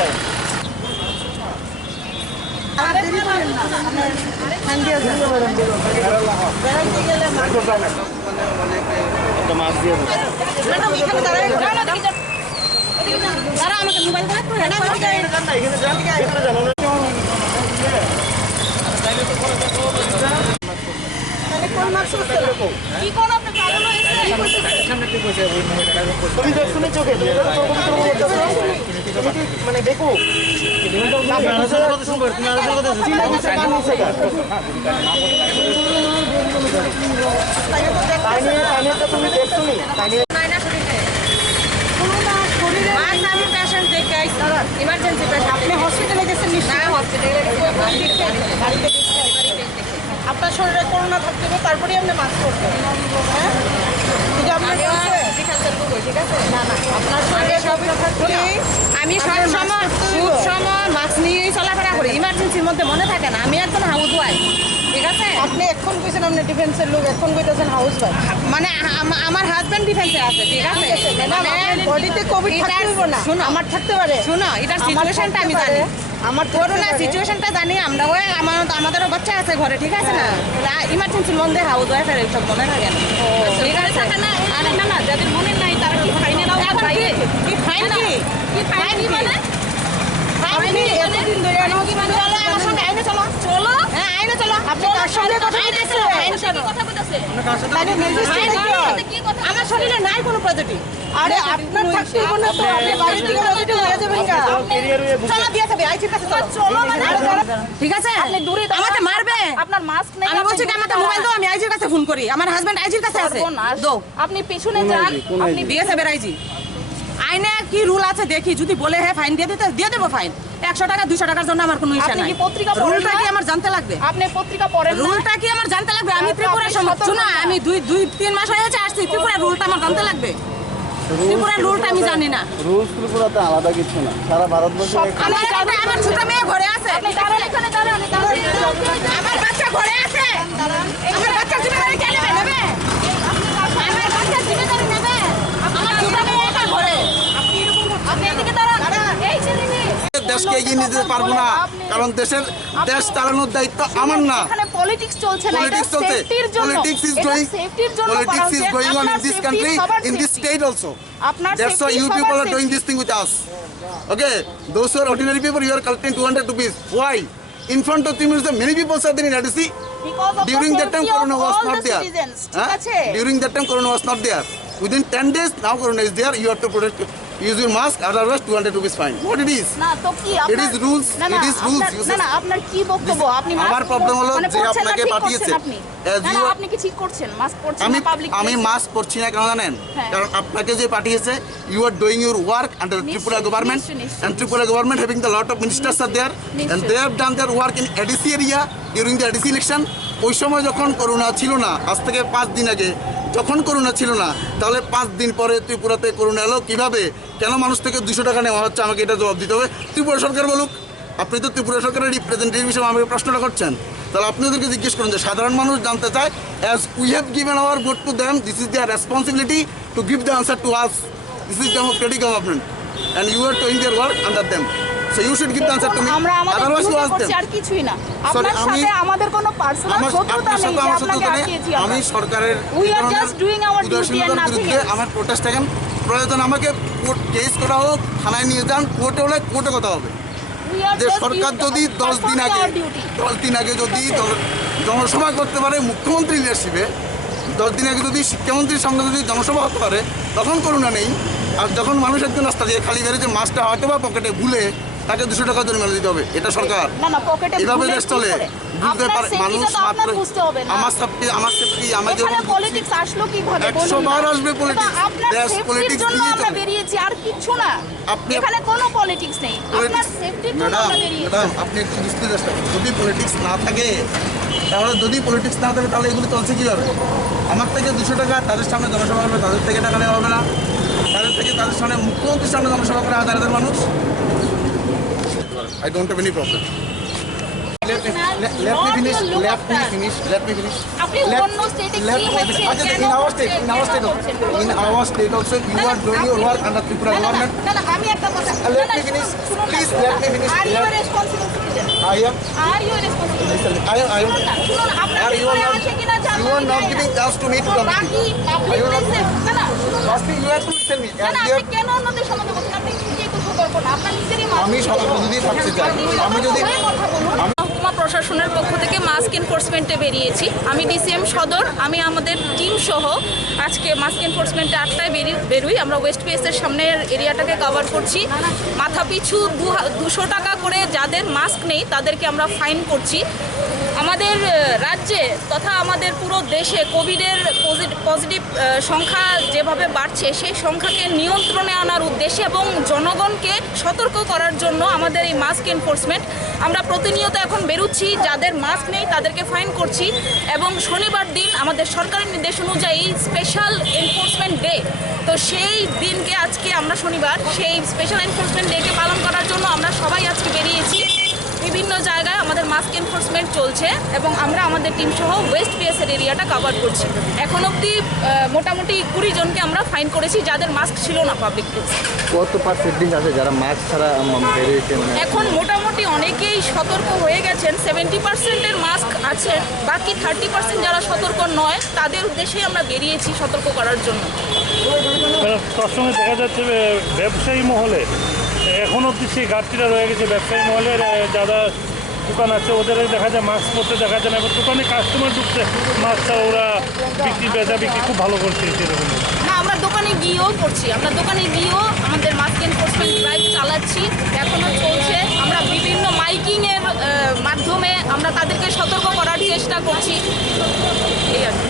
টাকা। মাছ দিয়ে তুমি দেখছো চোখে মানে দেখো তুমি দেখছো নি ইমার্জেন্সি আপনি হসপিটালে গেছেন নিশ্চয়ই? আপনার শরীরে করোনা থাকতে হবে, তারপরে আপনি মাস্ক করবেন। হ্যাঁ, ঠিক আছে। না না, আপনার শরীরে আমি সব সময় মাস্ক নিয়েই চলাফেরা করি। ইমার্জেন্সির মধ্যে মনে থাকে না আমি একজন হাউস ওয়াইফ, ঠিক আছে? আপনি এখন কইছেন আপনি ডিফেন্সের লোক, এখন কইতেছেন হাউস ওয়াইফ। মানে আমার হাজবেন্ড ডিফেন্সে আছে, ঠিক আছে? বডিতে কোভিড থাকতে হবে না, আমার থাকতে পারে। শুনো, এটার সিচুয়েশনটা আমি জানি, আমার করোনা সিচুয়েশনটা জানি। আমরাও আমাদেরও বাচ্চা আছে ঘরে, ঠিক আছে না? ইমার্জেন্সির মধ্যে হাউস ওয়াইফের এইসব মনে থাকে না, ঠিক আছে? না না, যাদের মনে নাই তারা কি ফাইনে নাও? কি ফাইন কি ফাইন মানে ফাইনি এতদিন ধরে চলো আমার সঙ্গে আইনে চলো চলো। হ্যাঁ আইনে চলো। আপনি কার সঙ্গে কথা বলতেছেন? আইনে চলো। কথা বলতেছেন মানে ম্যাজিস্ট্রেট কি কথা? আমার শরীরে নাই কোনো পজিটিভ। আরে আপনার থাকতে হবে না তো, আপনি বাড়ি থেকে পজিটিভ হয়ে যাবেন না। চলো দিয়ে যাবে আইছির কাছে চলো মানে ঠিক আছে? আপনি দূরে আমাকে মারবে, আপনার মাস্ক নেই। আমি বলছি যে আমাকে মোবাইল দাও, আমি আইজির কাছে ফোন করি। আমার হাজবেন্ড আইজির কাছে আছে, দাও। আপনি পিছনে যান, আপনি দিয়ে যাবে আইজি। আইনে কি রুল আছে দেখি, যদি বলে হ্যাঁ ফাইন দিয়ে দেবো ফাইন। 100 টাকা 200 টাকার জন্য আমার কোনো ইচ্ছা নাই। রুলটা কি আমার জানতে লাগবে? আপনি পত্রিকা পড়েন না? রুলটা কি আমার জানতে লাগবে? আমি ত্রিপুরার শুনো, আমি 2-3 মাস হয়েছে আসছি। ত্রিপুরার রুলটা আমার জানতে লাগবে? ত্রিপুরার রুলটা আমি জানি না। রুলস ত্রিপুরাতে আলাদা কিছু না, সারা ভারতবর্ষে আমার ছোট মেয়ে ঘরে আছে, আমার বাচ্চা ঘরে আছে, আমার বাচ্চা জিম্মেদারি কে নেবে? আমার বাচ্চা জিম্মেদারি নেবে? আমার ছোট মেয়ে একা ঘরে। আপনি এদিকে দাঁড়ান। এই ছেলে মেয়ে দেশকে এগিয়ে নিতে পারবো না, কারণ দেশ চালানোর দায়িত্ব আমার না। এখানে পলিটিক্স চলছে না, এটা Politics চলছে। সেফটির জন্য। Politics is going on in this country, in this state also. আপনার That's why you people are doing this thing with us. Okay, those who are ordinary people, you are collecting 200 rupees. Why? In front of them, many people are there in ADC. During that time, Corona was not there. During that time, Corona was not there. Within 10 days, now Corona is there. You have to use your mask, otherwise 200 rupees fine. What it is? না তো কি It is rules. It is rules. না না, আপনার কি বক্তব্য? আপনি আমার প্রবলেম হলো যে আপনাকে পাঠিয়েছে। না না, আপনি কি ঠিক করছেন? মাস্ক পরছেন না পাবলিক? আমি মাস্ক পরছি না কেন জানেন? কারণ আপনাকে যে পাঠিয়েছে, you are doing your work under Tripura government, and Tripura government having the lot of ministers are there, and they have done their work in ADC area during the ADC election. ওই সময় যখন corona ছিল না, আজ থেকে 5 দিন আগে যখন করোনা ছিল না, তাহলে 5 দিন পরে ত্রিপুরাতে করোনা এলো কিভাবে? কেন মানুষ থেকে 200 টাকা নেওয়া হচ্ছে? আমাকে এটা জবাব দিতে হবে। ত্রিপুরা সরকার বলুক। আপনি তো ত্রিপুরা সরকারের রিপ্রেজেন্টেটিভ হিসেবে আমাকে প্রশ্নটা করছেন, তাহলে আপনি ওদেরকে জিজ্ঞেস করুন যে সাধারণ মানুষ জানতে চায়, as we have given our vote to them, this is their responsibility to give the answer to us. This is democratic government and you are doing their work under them. So you should give the answer to me. Otherwise you ask them. আর কিছুই না। আপনার সাথে আমাদের কোনো personal শত্রুতা নেই যে আপনাকে আটকেছি। আমি সরকারের we are just doing our duty and nothing else. আমার প্রোটেস্ট এখন প্রয়োজন, আমাকে কোর্ট কেস করা হোক, থানায় নিয়ে যান, কোর্টে হলে কোর্টে কথা হবে। যে সরকার যদি 10 দিন আগে যদি জনসভা করতে পারে মুখ্যমন্ত্রী লিডারশিপে, 10 দিন আগে যদি শিক্ষামন্ত্রীর সঙ্গে যদি জনসভা হতে পারে, তখন করোনা নেই। আর যখন মানুষ একজন রাস্তা দিয়ে খালি বেরোচ্ছে, মাছটা হয়তো বা পকেটে ভুলে তাকে 200 টাকা জরিমানা দিতে হবে। এটা সরকার এভাবে দেশ চলে। বুঝতে পারে মানুষ মাত্র আমার সেফটি আমার পলিটিক্স আসলো কিভাবে? 100 বার আসবে পলিটিক্স। দেশ পলিটিক্স দিয়ে আমরা বেরিয়েছি, আর কিছু না। এখানে কোনো পলিটিক্স নেই, আপনার সেফটির জন্য আমরা বেরিয়েছি। ম্যাডাম আপনি একটু বুঝতে চেষ্টা করুন, যদি পলিটিক্স না থাকে তাহলে তাহলে এগুলো চলছে কীভাবে? আমার থেকে 200 টাকা তাদের সামনে জনসভা করবে, তাদের থেকে টাকা নেওয়া হবে না, তাদের সামনে মুখ্যমন্ত্রীর সামনে জনসভা করে হাজার হাজার মানুষ। I don't have any problem. Let me finish. আপনি অন্য স্টেটে কি Let me হচ্ছে finish. আচ্ছা, কেন in our হচ্ছে, state, কেন করছেন? in our state also, you are doing your work under Tripura government. আমি একটা কথা Let me finish. Please, let me finish. Are you responsible citizen I am. Are you responsible I am. শুনুন আপনার Are you ভিতরে are আছে কিনা not? জানতে You are not giving chance to me to come. বাকি public Are you not? প্লেসে না শুনুন Firstly, you have to listen me. না And আপনি there, কেন অন্যদের সম্বন্ধে বলছেন আপনি নিজে কিছু করবেন না আপনার নিজেরই আমি সতর্ক যদি থাকতে চাই আমি যদি মহকুমা প্রশাসনের পক্ষ থেকে মাস্ক এনফোর্সমেন্টে বেরিয়েছি। আমি ডিসিএম সদর, আমি আমাদের টিম সহ আজকে মাস্ক এনফোর্সমেন্টে 8টায় বেরোই। আমরা ওয়েস্ট পিএসের সামনের এরিয়াটাকে কভার করছি। মাথা পিছু 200 টাকা করে যাদের মাস্ক নেই তাদেরকে আমরা ফাইন করছি। আমাদের রাজ্যে তথা আমাদের পুরো দেশে কোভিডের পজিটিভ সংখ্যা যেভাবে বাড়ছে সেই সংখ্যাকে নিয়ন্ত্রণে আনার উদ্দেশ্যে এবং জনগণকে সতর্ক করার জন্য আমাদের এই মাস্ক এনফোর্সমেন্ট। আমরা প্রতিনিয়ত এখন বেরোচ্ছি, যাদের মাস্ক নেই তাদেরকে ফাইন করছি এবং শনিবার দিন আমাদের সরকারি নির্দেশ অনুযায়ী স্পেশাল এনফোর্সমেন্ট ডে। তো সেই দিনকে আজকে আমরা শনিবার সেই স্পেশাল এনফোর্সমেন্ট ডেকে পালন করার জন্য আমরা সবাই আজকে বেরিয়েছি। বিভিন্ন জায়গায় আমাদের মাস্ক এনফোর্সমেন্ট চলছে এবং আমরা আমাদের টিম সহ ওয়েস্ট পিএসের এরিয়াটা কভার করছি। এখন অবধি মোটামুটি 20 জনকে আমরা ফাইন করেছি যাদের মাস্ক ছিল না পাবলিক প্লেসে। কত পার্সেন্টেজ আছে যারা মাস্ক ছাড়া বেরিয়েছে? এখন মোটামুটি অনেকেই সতর্ক হয়ে গেছেন, 70%-এর মাস্ক আছে, বাকি 30% যারা সতর্ক নয় তাদের উদ্দেশ্যেই আমরা বেরিয়েছি সতর্ক করার জন্য। তার সঙ্গে দেখা যাচ্ছে ব্যবসায়ী মহলে এখন অবধি সেই ঘাটতিটা রয়ে গেছে। ব্যবসায়ী মহলের যারা দোকান আছে ওদের দেখা যায় মাস্ক পরতে দেখা যায় না, এবার দোকানে কাস্টমার ঢুকছে মাস্ক ছাড়া ওরা বেচা বিক্রি খুব ভালো করছে সেরকম। না, আমরা দোকানে গিয়েও করছি, আমরা দোকানে গিয়েও আমাদের মাস্ক এনফোর্সমেন্ট ড্রাইভ চালাচ্ছি, এখনও চলছে। আমরা বিভিন্ন মাইকিংয়ের মাধ্যমে আমরা তাদেরকে সতর্ক করার চেষ্টা করছি। এই আর কি।